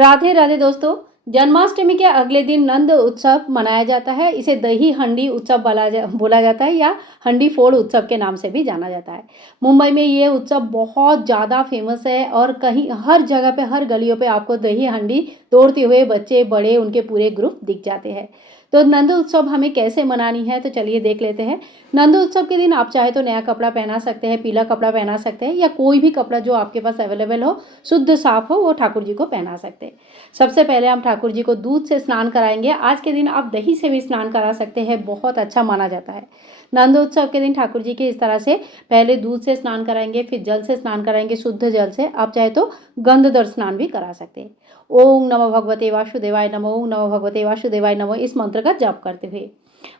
राधे राधे दोस्तों। जन्माष्टमी के अगले दिन नंद उत्सव मनाया जाता है। इसे दही हंडी उत्सव बोला जाता है या हंडी फोड़ उत्सव के नाम से भी जाना जाता है। मुंबई में ये उत्सव बहुत ज़्यादा फेमस है और कहीं हर जगह पे हर गलियों पे आपको दही हंडी तोड़ते हुए बच्चे बड़े उनके पूरे ग्रुप दिख जाते हैं। तो नंद उत्सव हमें कैसे मनानी है तो चलिए देख लेते हैं। नंद उत्सव के दिन आप चाहे तो नया कपड़ा पहना सकते हैं, पीला कपड़ा पहना सकते हैं या कोई भी कपड़ा जो आपके पास अवेलेबल हो, शुद्ध साफ हो, वो ठाकुर जी को पहना सकते हैं। सबसे पहले हम ठाकुर जी को दूध से स्नान कराएंगे। आज के दिन आप दही से भी स्नान करा सकते हैं, बहुत अच्छा माना जाता है। नंद उत्सव के दिन ठाकुर जी के इस तरह से पहले दूध से स्नान कराएंगे, फिर जल से स्नान कराएंगे, शुद्ध जल से। आप चाहे तो गंधदर स्नान भी करा सकते हैं। ओम नमो भगवते वासुदेवाय नमो, ओम नमो भगवते वासुदेवाय नमो, इस मंत्र का जप करते हुए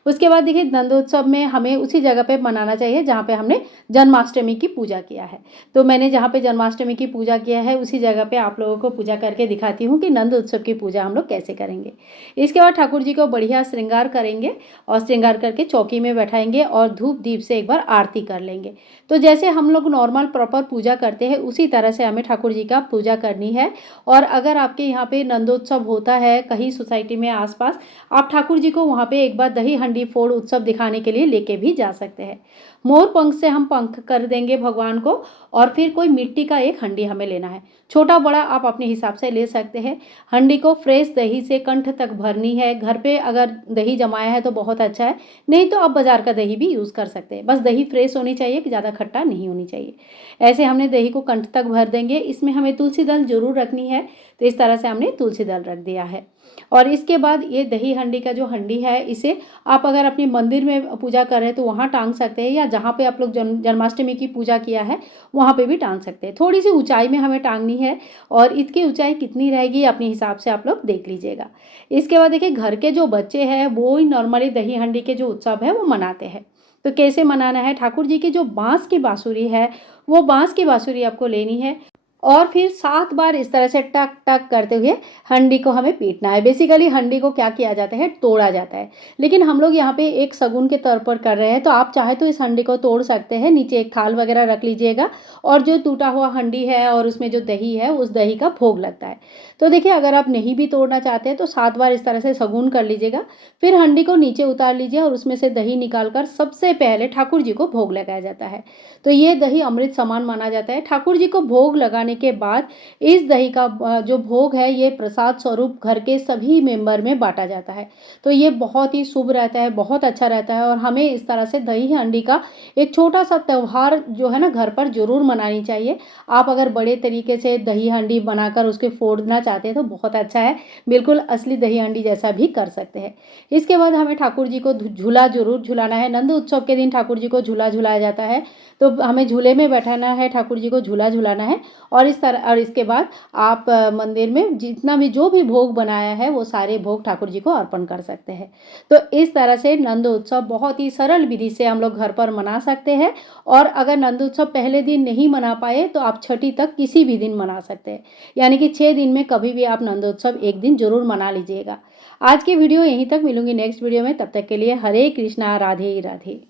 उसके बाद देखिए नंदोत्सव में हमें उसी जगह पे मनाना चाहिए जहाँ पे हमने जन्माष्टमी की पूजा किया है। तो मैंने जहाँ पे जन्माष्टमी की पूजा किया है उसी जगह पे आप लोगों को पूजा करके दिखाती हूँ कि नंद उत्सव की पूजा हम लोग कैसे करेंगे। इसके बाद ठाकुर जी को बढ़िया श्रृंगार करेंगे और श्रृंगार करके चौकी में बैठाएंगे और धूप दीप से एक बार आरती कर लेंगे। तो जैसे हम लोग नॉर्मल प्रॉपर पूजा करते हैं उसी तरह से हमें ठाकुर जी का पूजा करनी है। और अगर आपके यहाँ पे नंदोत्सव होता है कहीं सोसाइटी में आसपास, आप ठाकुर जी को वहाँ पे एक बार दही हंडी फोड़ उत्सव दिखाने के लिए लेके भी जा सकते हैं। मोर पंख से हम पंख कर देंगे भगवान को और फिर कोई मिट्टी का एक हंडी हमें लेना है। छोटा बड़ा आप अपने हिसाब से ले सकते हैं। हंडी को फ्रेश दही से कंठ तक भरनी है। घर पे अगर दही जमाया है तो बहुत अच्छा है, नहीं तो आप बाजार का दही भी यूज़ कर सकते हैं। बस दही फ्रेश होनी चाहिए, ज़्यादा खट्टा नहीं होनी चाहिए। ऐसे हमने दही को कंठ तक भर देंगे। इसमें हमें तुलसी दल जरूर रखनी है, तो इस तरह से हमने तुलसी दल रख दिया है। और इसके बाद ये दही हंडी का जो हंडी है इसे आप अगर अपने मंदिर में पूजा कर रहे हैं तो वहाँ टांग सकते हैं या जहाँ पे आप लोग जन्माष्टमी की पूजा किया है वहाँ पे भी टांग सकते हैं। थोड़ी सी ऊंचाई में हमें टांगनी है और इसकी ऊंचाई कितनी रहेगी अपने हिसाब से आप लोग देख लीजिएगा। इसके बाद देखिए घर के जो बच्चे हैं वो ही नॉर्मली दही हंडी के जो उत्सव है वो मनाते हैं। तो कैसे मनाना है, ठाकुर जी की जो बांस की बांसुरी है वो बांस की बांसुरी आपको लेनी है और फिर 7 बार इस तरह से टक टक करते हुए हंडी को हमें पीटना है। बेसिकली हंडी को क्या किया जाता है, तोड़ा जाता है, लेकिन हम लोग यहाँ पे एक शगुन के तौर पर कर रहे हैं। तो आप चाहे तो इस हंडी को तोड़ सकते हैं, नीचे एक थाल वगैरह रख लीजिएगा और जो टूटा हुआ हंडी है और उसमें जो दही है उस दही का भोग लगता है। तो देखिए अगर आप नहीं भी तोड़ना चाहते हैं तो 7 बार इस तरह से शगुन कर लीजिएगा। फिर हंडी को नीचे उतार लीजिए और उसमें से दही निकाल कर सबसे पहले ठाकुर जी को भोग लगाया जाता है। तो ये दही अमृत समान माना जाता है। ठाकुर जी को भोग लगाने के बाद इस दही का जो भोग है ये प्रसाद स्वरूप घर के सभी मेंबर में बांटा जाता है। तो ये बहुत ही शुभ रहता है, बहुत अच्छा रहता है और हमें इस तरह से दही हंडी का एक छोटा सा त्यौहार जो है ना घर पर जरूर मनानी चाहिए। आप अगर बड़े तरीके से दही हंडी बनाकर उसके फोड़ना चाहते हैं तो बहुत अच्छा है, बिल्कुल असली दही हंडी जैसा भी कर सकते हैं। इसके बाद हमें ठाकुर जी को झूला जरूर झुलाना है। नंद उत्सव के दिन ठाकुर जी को झूला झुलाया जाता है, तो हमें झूले में बैठाना है, ठाकुर जी को झूला झुलाना है और इस तरह और इसके बाद आप मंदिर में जितना भी जो भी भोग बनाया है वो सारे भोग ठाकुर जी को अर्पण कर सकते हैं। तो इस तरह से नंद उत्सव बहुत ही सरल विधि से हम लोग घर पर मना सकते हैं। और अगर नंद उत्सव पहले दिन नहीं मना पाए तो आप छठी तक किसी भी दिन मना सकते हैं, यानी कि 6 दिन में कभी भी आप नंदोत्सव एक दिन जरूर मना लीजिएगा। आज की वीडियो यहीं तक, मिलूंगी नेक्स्ट वीडियो में। तब तक के लिए हरे कृष्णा, राधे राधे।